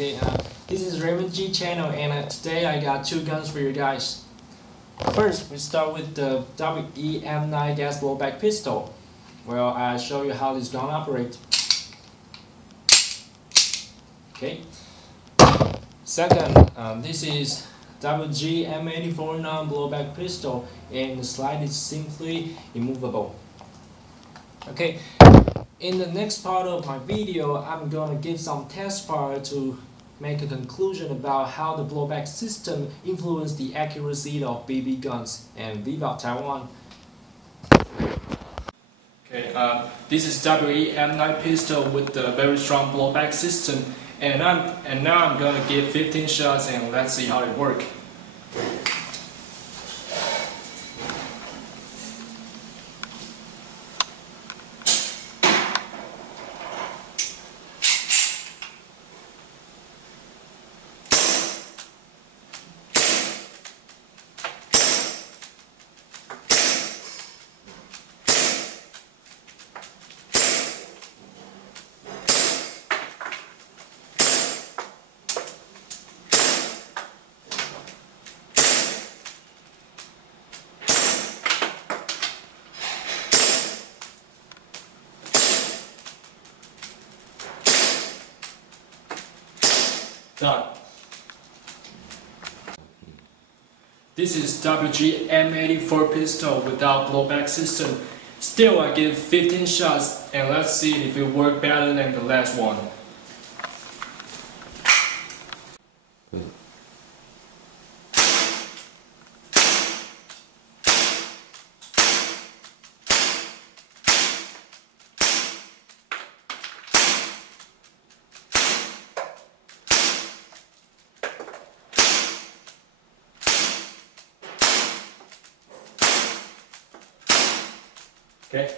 Okay, this is Raymond G channel, and today I got two guns for you guys. First, we start with the WEM9 gas blowback pistol. Well, I'll show you how this gun operates. Okay. Second, this is WG-M84 non-blowback pistol, and the slide is simply immovable. Okay, in the next part of my video, I'm going to give some test parts to make a conclusion about how the blowback system influences the accuracy of BB guns. And Viva Taiwan! Okay, this is WEM9 pistol with the very strong blowback system, and now I'm gonna give 15 shots and let's see how it works. Done. This is WG-M84 pistol without blowback system. Still, I give 15 shots and let's see if it works better than the last one. Okay.